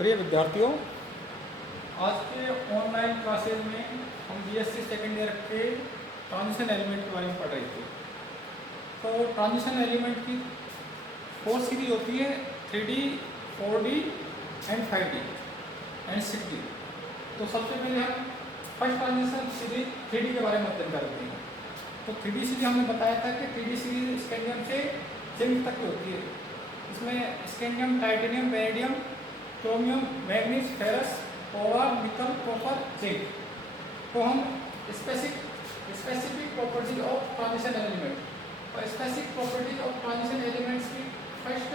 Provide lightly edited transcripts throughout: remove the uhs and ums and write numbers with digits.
प्रिय विद्यार्थियों, आज के ऑनलाइन क्लासेज में हम बीएससी सेकेंड ईयर के ट्रांजिशन एलिमेंट के बारे में पढ़ रहे थे। तो ट्रांजिशन एलिमेंट की 4 सीरीज होती है, 3D, 4D and 5D and 6D। तो सबसे पहले हम फर्स्ट ट्रांजिशन सीरीज 3D के बारे में अध्ययन करते हैं। तो 3D सीरीज हमने बताया था कि 3D सीरीज स्कैंडियम से जिंक तक की होती है। इसमें scandium, titanium, vanadium, chromium, manganese, ferrous, cobalt, nickel, copper, zinc. तो हम specific properties of transition element और specific properties of transition elements की फर्स्ट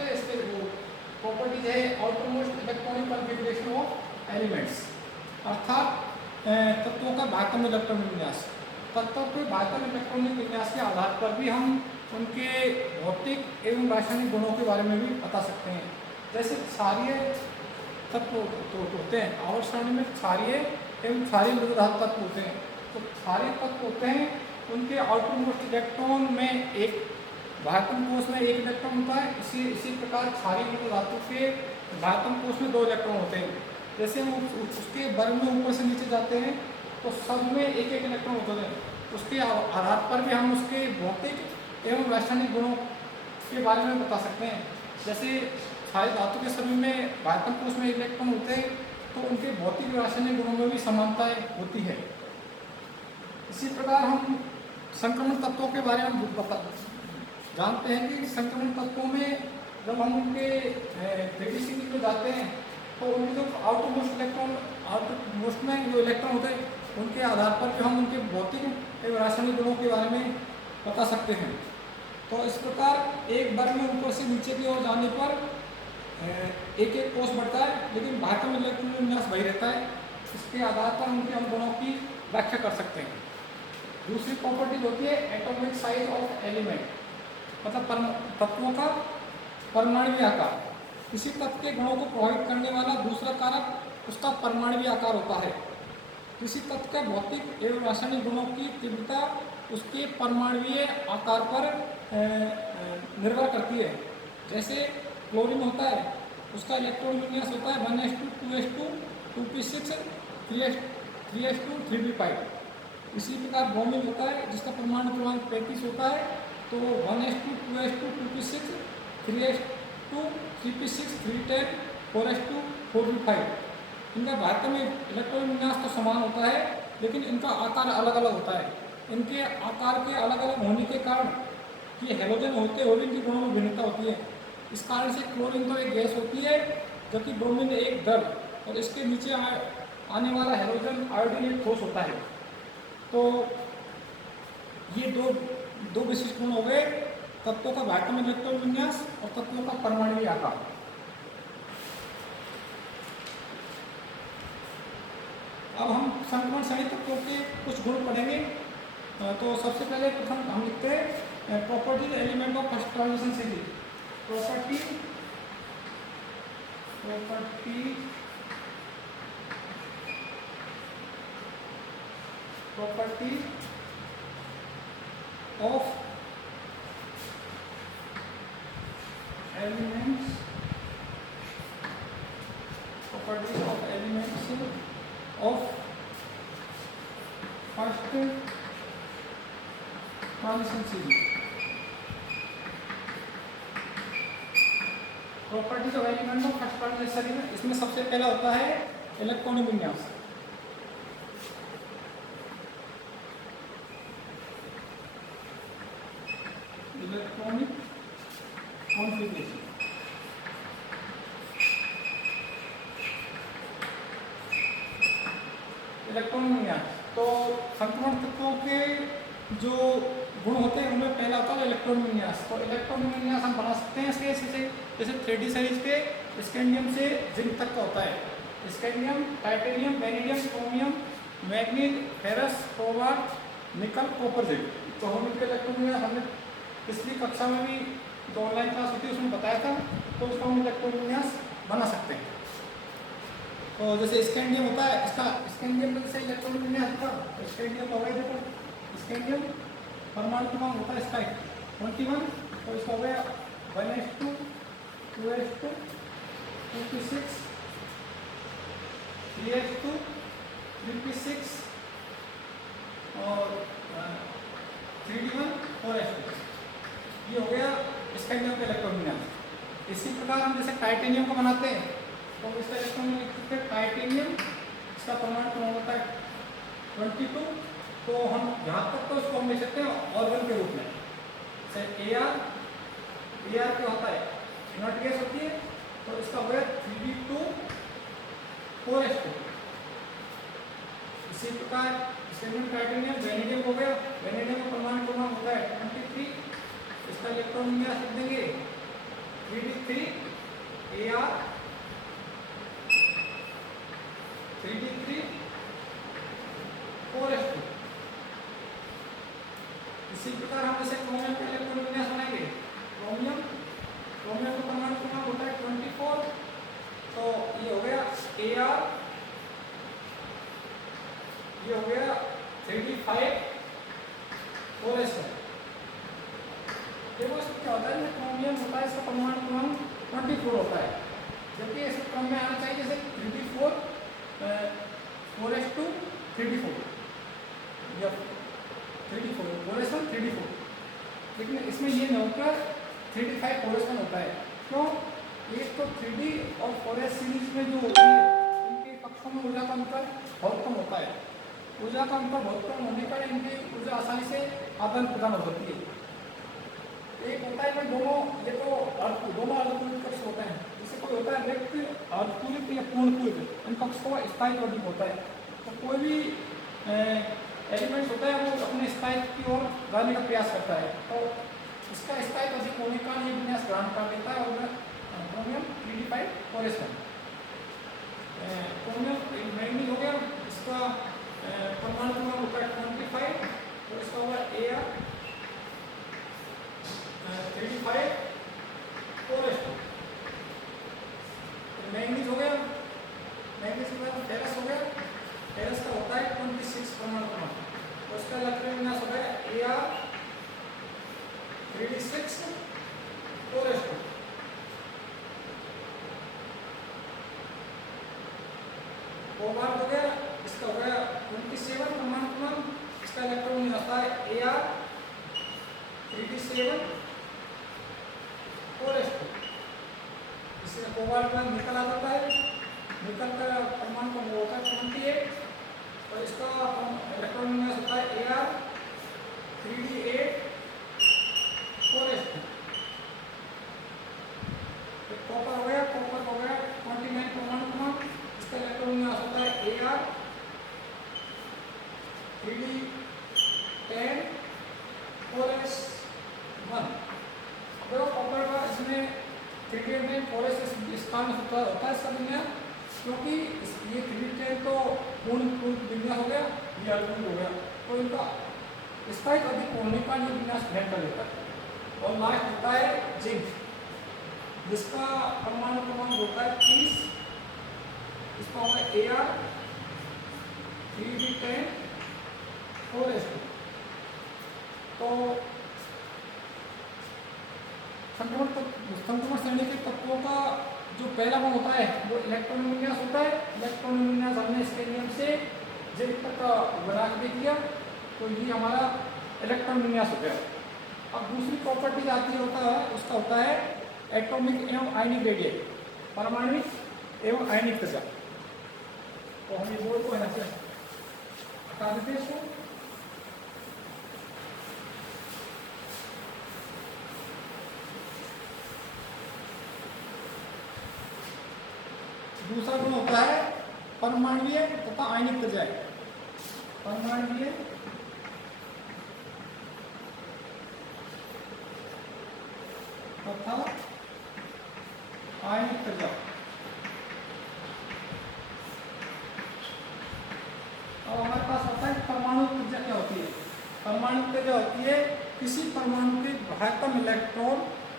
प्रॉपर्टीज है outermost electronic configuration of elements, अर्थात तत्वों का बाह्यतम इलेक्ट्रॉन विन्यास। तत्वों के बाह्यतम इलेक्ट्रॉनिक विन्यास के आधार पर भी हम उनके भौतिक एवं रासायनिक गुणों के बारे में भी बता सकते हैं। जैसे क्षारीय तत्व होते हैं, आवर्त सारणी में क्षारीय एवं क्षारीय लघुधातु तत्व होते हैं। तो क्षारीय तत्व होते हैं, उनके आउटरमोस्ट इलेक्ट्रॉन में एक बाह्यतम कोश में एक इलेक्ट्रॉन होता है। इसी प्रकार क्षारीय लघुधातु के बाह्यतम कोश में 2 इलेक्ट्रॉन होते हैं। जैसे हम उसके वर्ग में ऊपर से नीचे जाते हैं तो सब में एक एक इलेक्ट्रॉन होते हैं। उसके आधार पर भी हम उसके भौतिक एवं रासायनिक गुणों के बारे में बता सकते हैं। जैसे क्षारीय धातु के सभी में बाह्यतम कोश में इलेक्ट्रॉन होते हैं, तो उनके भौतिक और रासायनिक गुणों में भी समानताएं होती है। इसी प्रकार हम संक्रमण तत्वों के बारे में जानते हैं कि संक्रमण तत्वों में जब हम उनके 3D सीरीज में जाते हैं तो उनके जो आउटरमोस्ट में जो इलेक्ट्रॉन होते हैं उनके आधार पर भी हम उनके भौतिक एवं रासायनिक गुणों के बारे में बता सकते हैं। तो इस प्रकार एक वर्ग में ऊपर से नीचे की ओर जाने पर एक एक कोश बढ़ता है, लेकिन बाह्यतम इलेक्ट्रॉन विन्यास वही रहता है। इसके आधार पर उनके हम गुणों की व्याख्या कर सकते हैं। दूसरी प्रॉपर्टी होती है एटॉमिक साइज ऑफ एलिमेंट, मतलब तत्वों का परमाणु आकार। किसी तत्व के गुणों को प्रभावित करने वाला दूसरा कारक उसका परमाणु आकार होता है। किसी तत्व के भौतिक एवं रासायनिक गुणों की तीव्रता उसके परमाणुीय आकार पर निर्भर करती है। जैसे क्लोरीन होता है, उसका इलेक्ट्रॉन विन्यास होता है 1s2, 2s2, 2p6, 3s2, 3p5। इसी प्रकार ब्रोमीन होता है जिसका परमाणु क्रमांक 35 होता है, तो 1s2, 2s2, 2p6, 3s2, 3p6, 310, 4s2, 4p5। इनका बाह्यतम इलेक्ट्रॉन विन्यास तो समान होता है, लेकिन इनका आकार अलग अलग होता है। इनके आकार के अलग अलग होने के कारण ये हेलोजन होते हुए इनकी गुणों में भिन्नता होती है। इस कारण से क्लोरीन तो एक गैस होती है, जबकि ब्रोमीन एक द्रव, और इसके नीचे आने वाला हेलोजन आयोडीन एक ठोस होता है। तो ये दो विशिष्ट गुण हो गए, तत्वों का बाह्यतम इलेक्ट्रॉन विन्यास और तत्वों का परमाणु आकार। अब हम संक्रमण सहित तत्वों के कुछ गुण पढ़ेंगे। तो सबसे पहले प्रथम हम लिखते हैं properties element of first transition series. Property of elements of first transition series. Properties of element of first transition series, इसमें सबसे पहला होता है इलेक्ट्रॉनिक विन्यास। Electronic configuration. इलेक्ट्रॉन विन्यास, तो संक्रमण तत्वों के जो गुण होते हैं उनमें पहला होता है इलेक्ट्रॉन विन्यास। तो इलेक्ट्रॉन विन्यास हम बना सकते हैं इसके जैसे 3D सीरीज के स्कैंडियम से जिंक तक का होता है। Scandium, titanium, vanadium, chromium, manganese, ferrous, cobalt, nickel, copper, zinc. तो हम इनके इलेक्ट्रॉन विन्यास हमने पिछली कक्षा में भी जो ऑनलाइन क्लास होती है उसमें बताया था, तो उसका हम इलेक्ट्रॉन विन्यास बना सकते हैं। तो जैसे स्कैंडियम होता है, इसका स्कैंडियम में से इलेक्ट्रॉन विन्यास का स्कैंडियम हो गया, देखो स्कैंडियम परमाणु क्रमांक होता है इसका 21, तो इसका हो गया 1s2, 2s2, 2p6, 3s2 3p6 और 3d1 4s2। ये हो गया स्कैंडियम का इलेक्ट्रॉन विन्यास। इसी प्रकार हम जैसे टाइटेनियम को बनाते हैं तो इसका इलेक्ट्रॉन लिख सकते हैं टाइटेनियम, इसका परमाणु क्रमांक होता है 22। तो हम यहाँ तक तो इसको हम लिख सकते हैं ऑर्गन के रूप में, जैसे AR क्या होता है नॉट गैस होती है, तो इसका हो गया 3d2 4s2। इसी प्रकार टाइटेनियम वेनेडियम हो गया, वेनेडियम का परमाणु क्रमांक होता है 23, इसका इलेक्ट्रॉन विन्यास लिख देंगे 3d3 AR 3d3 4s2। इसी प्रकार हम जैसे क्रोमियम का इलेक्ट्रॉन विन्यास बनाएंगे, क्रोमियम का परमाणु क्रमांक होता है 24, तो ये हो गया AR, ये हो गया 3d5 4s2। देखो इसमें क्या होता है, क्रोमियम होता है इसका परमाणु क्रमांक 24 होता है, जबकि इस क्रम में आना चाहिए जैसे 3d4 4s2 3d4 या 3d4 4s1 3d4, लेकिन इसमें ये नहीं होता 3d5 4s1 होता है। क्यों? एक तो 3d और 4s सीरीज में जो होती है इनके कक्षों में ऊर्जा का अंतर बहुत कम होता है। ऊर्जा का अंतर बहुत कम होने पर इनकी ऊर्जा आसानी से आदान प्रदान हो सकती है। एक होता है कि दोनों अर्धपूरित कक्ष होते हैं, जैसे कोई होता है रिक्त अर्धपूरित या पूर्णपूरित, इन कक्षों का स्थायित्व अधिक होता है। तो कोई भी एलिमेंट्स होता है वो अपने स्थायित्व की ओर जाने का प्रयास करता है, तो इसका स्थायित्व अधिक होने का ये विन्यास ग्रहण कर देता है। और chromium 3d5 4s1। Chromium manganese हो गया, इसका परमाणु क्रमांक होता है 25, तो इसका होगा AR 3d5 4s2। मैंगनीज हो गया, मैंगनीज के बाद फेरस हो गया, फेरस का होता है 26 परमाणु क्रमांक, तो इसका इलेक्ट्रॉन विन्यास हो गया AR 3d6 4s2। कोबाल्ट हो गया, इसका हो गया 27 परमाणु क्रमांक, इसका इलेक्ट्रॉन विन्यास होता है AR 3d7 4s2। इससे कोबाल्ट में निकल आ जाता है, निकल का परमाणु क्रमांक होता है 28, और इसका इलेक्ट्रॉन विन्यास होता है AR 3d8 4s2। कॉपर हो गया, 29 परमाणु क्रमांक, इसका इलेक्ट्रॉन विन्यास होता है AR 3d10 4s1। देखो कॉपर का इसमें 3d10 4s स्थान होता है इसका विन्यास, क्योंकि ये 3d10 तो पूर्ण विन्यास हो गया, ये अर्धपूर्ण हो गया, तो इनका स्थायित्व अधिक होने का ये विन्यास ग्रहण कर लेता है। और लास्ट होता है जिंक, जिसका परमाणु क्रमांक होता है 30, इसका होगा AR 3d10 4s2। तो संक्रमण श्रेणी के तत्वों का जो पहला गुण होता है वो इलेक्ट्रॉन विन्यास होता है। इलेक्ट्रॉन विन्यास हमने इसके नियम से जिंक तक का बना के दिया, तो ये हमारा इलेक्ट्रॉन विन्यास हो गया। अब दूसरी प्रॉपर्टी आती होता है, उसका होता है एटॉमिक एवं आयनिक रेडियस, परमाणुविक एवं आयनिक ऊर्जा। तो हम ये बोर्ड को है ना हटा देते हैं इसको। दूसरा गुण होता है परमाणुवीय तथा आयनिक ऊर्जा। परमाणुवीय तथा आयनिक ऊर्जा। अब हमारे पास होता है परमाणु ऊर्जा क्या होती है। परमाणु ऊर्जा होती है किसी परमाणु के बाह्यतम इलेक्ट्रॉन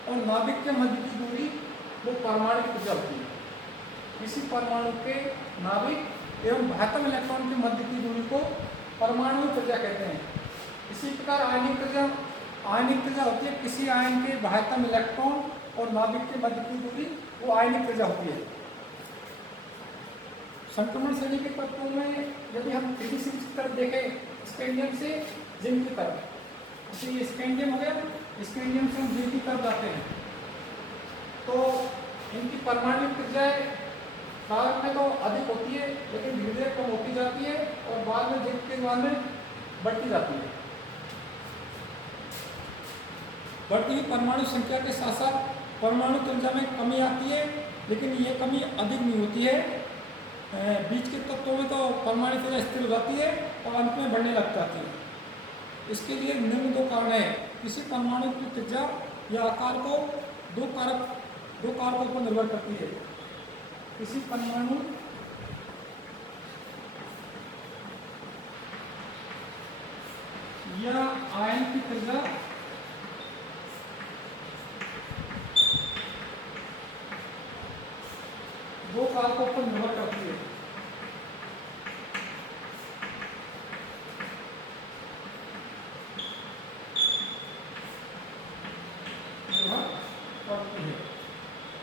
और नाभिक के मध्य की दूरी, वो परमाणु ऊर्जा होती है। किसी परमाणु के नाभिक एवं बाह्यतम इलेक्ट्रॉन के मध्य की दूरी को परमाणु ऊर्जा कहते हैं। इसी प्रकार आयनिक ऊर्जा होती है किसी आयन के बाह्यतम इलेक्ट्रॉन और नाभिक के मध्य की दूरी, वो आयनिक ऊर्जा होती है। संक्रमण श्रेणी के तत्वों में यदि हम 3D की तरफ देखें, स्कैंडियम से जिंक की तरफ, जैसे ये स्कैंडियम हो गया, स्कैंडियम से हम जिंक की तरफ जाते हैं, तो इनकी परमाणु त्रिज्याएं प्रारंभ में तो अधिक होती है, लेकिन धीरे धीरे कम होती जाती है और बाद में जिंक के बाद में बढ़ती जाती है। बढ़ती हुई परमाणु संख्या के साथ साथ परमाणु त्रिज्या में कमी आती है, लेकिन ये कमी अधिक नहीं होती है। बीच के तत्वों में तो परमाणु त्रिज्या स्थिर हो जाती है और अंत में बढ़ने लग जाती है। इसके लिए निम्न दो कारण है। किसी परमाणु की त्रिज्या या आकार को दो कारकों पर निर्भर करती है। किसी परमाणु या आयन की त्रिज्या दो कारकों पर निर्भर करती है।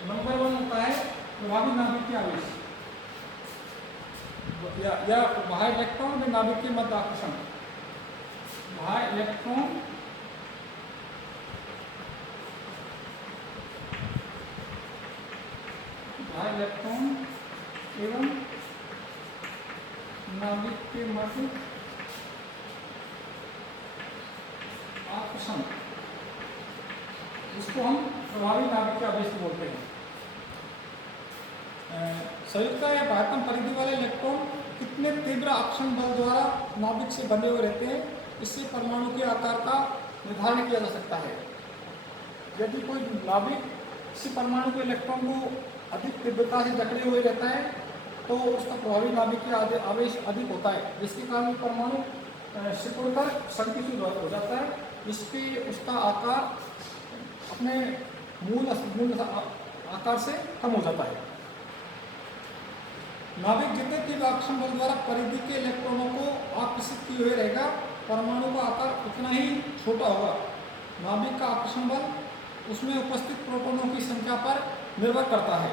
नंबर 1 होता है प्रभावी नाभिकीय आवेश या बाह्य इलेक्ट्रॉन में नाभिकीय मध्य आकर्षण। बाह्य इलेक्ट्रॉन एवं नाभिकीय मध्य आकर्षण, इसको हम प्रभावी नाभिकीय आवेश बोलते हैं। संयुक्त या बाह्यतम परिधि वाले इलेक्ट्रॉन कितने तीव्र आकर्षण बल द्वारा नाभिक से बंधे हुए रहते हैं, इससे परमाणु के आकार का निर्धारण किया जा सकता है। यदि कोई नाभिक किसी परमाणु के इलेक्ट्रॉन को अधिक तीव्रता से जकड़े हुए रहता है तो उसका प्रभावी नाभिकीय आवेश अधिक होता है, जिसके कारण परमाणु सिकुड़कर संकुचित हो जाता है, जिससे उसका आकार अपने मूल आकार से कम हो जाता है। नाभिक जितने तीव्र आकर्षण बल द्वारा परिधि के इलेक्ट्रॉनों को आकर्षित किए हुए रहेगा, परमाणु का आकार उतना ही छोटा होगा। नाभिक का आकर्षण बल उसमें उपस्थित प्रोटॉनों की संख्या पर निर्भर करता है।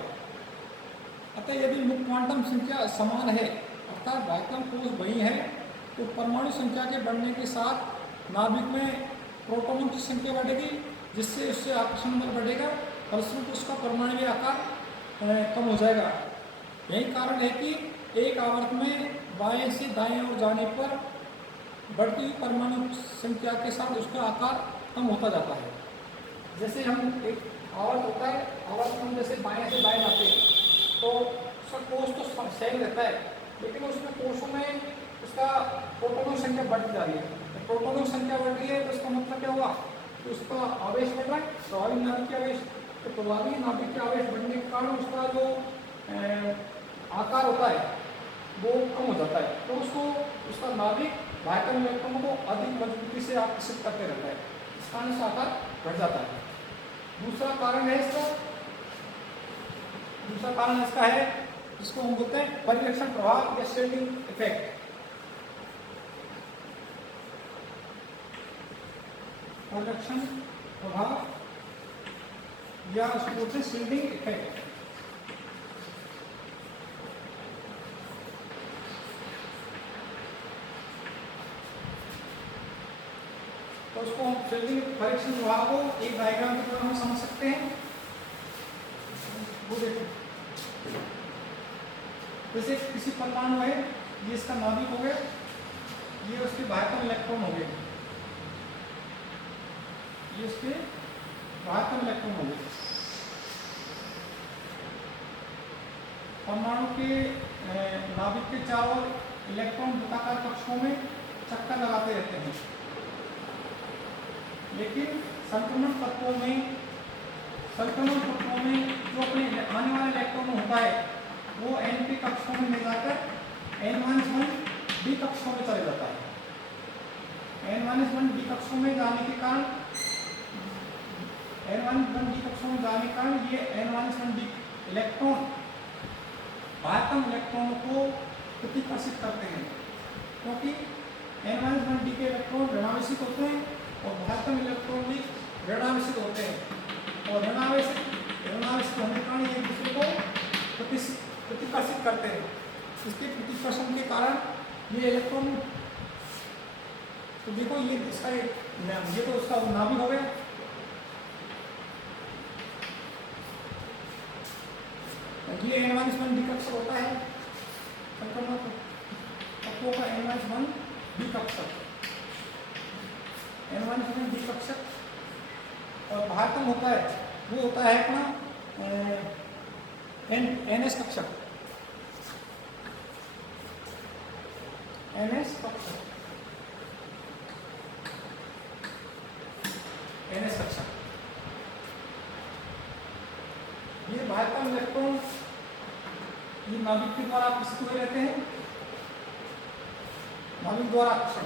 अतः यदि मुक्त क्वांटम संख्या समान है, अर्थात बाह्यतम कोश वही है, तो परमाणु संख्या के बढ़ने के साथ नाभिक में प्रोटॉनों की संख्या बढ़ेगी, जिससे उससे आकर्षण बल बढ़ेगा, फलस्वरूप उसका परमाणु आकार कम हो जाएगा। यही कारण है कि एक आवर्त में बाएं से दाएं ओर जाने पर बढ़ती हुई परमाणु संख्या के साथ उसका आकार कम होता जाता है। जैसे हम एक आवर्त होता है, आवर्त में जैसे बाएं से दाएं जाते हैं तो उसका कोश तो सेम रहता है, लेकिन उसमें कोशों में उसका प्रोटॉनों की संख्या बढ़ती जा रही है। तो प्रोटॉनों की संख्या बढ़ रही है तो इसका मतलब क्या हुआ कि उसका आवेश बढ़ रहा है, प्रभावी नाभिकीय आवेश। तो प्रभावी नाभिकीय आवेश बढ़ने के कारण उसका जो आकार होता है वो कम हो जाता है, तो उसका नाभिक बाह्यतम इलेक्ट्रॉनों को अधिक मजबूती से आकर्षित करते रहता है, इस कारण से आकार बढ़ जाता है। दूसरा कारण इसका है जिसको हम बोलते हैं परिलक्षण प्रभाव या शील्डिंग इफेक्ट। परिलक्षण प्रभाव या उसको बोलते हैं शील्डिंग इफेक्ट। तो उसको हम शील्डिंग परिलक्षण प्रभाव को एक डायग्राम के द्वारा हम समझ सकते हैं। वो देखो, जैसे किसी परमाणु है, ये इसका नाभिक हो गया, ये उसके बाह्यतम इलेक्ट्रॉन हो गए, ये उसके बाह्यतम इलेक्ट्रॉन हो गए। परमाणु के नाभिक के चारों इलेक्ट्रॉन वृत्ताकार कक्षों में चक्कर लगाते रहते हैं, लेकिन संक्रमण तत्वों में जो अपने आने वाला इलेक्ट्रॉन होता है वो n के कक्षों में ले जाकर n-1 d कक्षों में चले जाता है। n-1 d कक्षों में जाने के कारण ये n-1 d इलेक्ट्रॉन बाह्यतम इलेक्ट्रॉनों को प्रतिकर्षित करते हैं, क्योंकि n-1 d के इलेक्ट्रॉन ऋणावेशित होते हैं और बाह्यतम इलेक्ट्रॉन भी ऋणावेशित होते हैं, और ऋणावेशित होने के कारण एक दूसरे को प्रतिकर्षित करते हैं। इसके प्रतिकर्षण के कारण ये इलेक्ट्रॉन, तो देखो ये इसका ये तो उसका नाभिक हो गया। ये N-1 विकक्षक होता है संक्रमण तत्वों का N-1 विकक्षक, N-1 विकक्षक। और बाह्यतम होता है वो होता है अपना NS कक्षक, NS कक्षक, NS कक्षक। ये बाह्यतम इलेक्ट्रॉन ये नाभिक के द्वारा आकर्षित हुए रहते हैं, नाभिक द्वारा आकर्षण।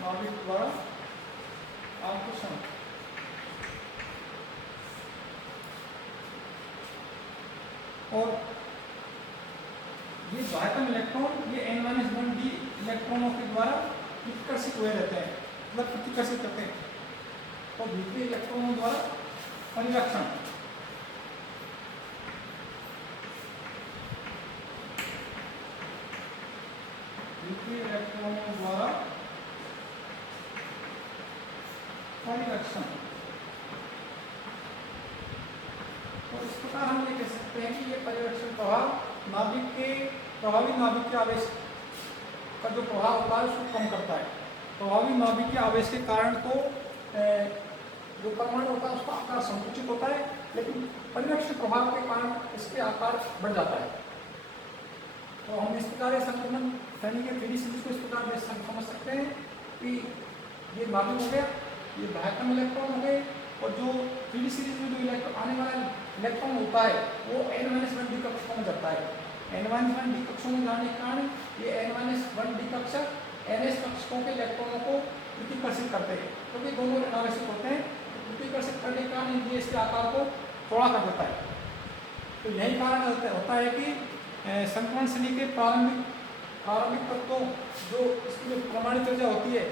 नाभिक द्वारा आकर्षण। और ये बाह्यतम इलेक्ट्रॉन ये N-1d इलेक्ट्रॉनों के द्वारा विकर्षित हुए रहते हैं, मतलब प्रतिकर्षित करते हैं। और भीतरी इलेक्ट्रॉनों द्वारा परिरक्षण। भीतरी इलेक्ट्रॉनों द्वारा परिरक्षण। तो इस प्रकार हम ये कह सकते हैं कि ये परिरक्षण प्रभाव नाभिक के प्रभावी नाभिक के आवेश का जो प्रभाव होता है उसको कम करता है। प्रभावी नाभिक के आवेश के कारण तो जो परमाणु होता है उसका आकार संकुचित होता है, लेकिन परिरक्षण प्रभाव के कारण इसके आकार बढ़ जाता है। तो हम इस प्रकार संक्रमण श्रेणी के 3D सीरीज को इस प्रकार समझ सकते हैं कि ये नाभिक हो गया, ये बाह्यतम इलेक्ट्रॉन हो गए, और जो 3D सीरीज में जो इलेक्ट्रॉन आने वाला इलेक्ट्रॉन होता है वो N-1d कक्षकों में जाता है। N-1d कक्षकों में जाने के कारण ये N-1d कक्षक NS कक्षकों के इलेक्ट्रॉनों को प्रतिकर्षित करते हैं, क्योंकि तो दोनों ऋणावेशित होते हैं। प्रतिकर्षित करने के कारण ये इसके आकार को थोड़ा कर देता है। तो यही कारण होता है कि संक्रमण श्रेणी के प्रारंभिक तत्वों जो इसकी जो परमाणु त्रिज्या होती है,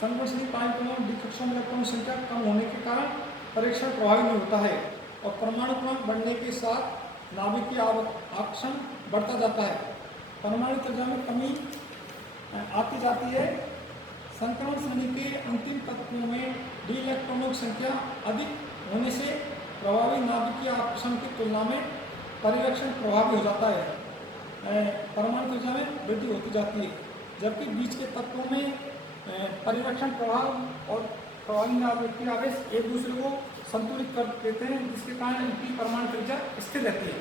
संक्रमण श्रेणी परमाणु कक्षों में इलेक्ट्रॉन संख्या कम होने के कारण परीक्षण प्रभावी नहीं होता है, और परमाणु क्रमांक बढ़ने के साथ नाभिक की आकर्षण बढ़ता जाता है। परमाणु त्रिज्या में कमी आती जाती है। संक्रमण श्रेणी के अंतिम तत्वों में डी इलेक्ट्रॉनों की संख्या अधिक होने से प्रभावी नाभिक की आकर्षण की तुलना में परिरक्षण प्रभावी हो जाता है। परमाणु त्रिज्या में वृद्धि होती जाती है, जबकि बीच के तत्वों में परिरक्षण प्रभाव और प्रभावी नाभिक की आवेश एक दूसरे को संतुलित कर देते हैं, जिसके कारण इनकी परमाणु त्रिज्या स्थिर रहती है।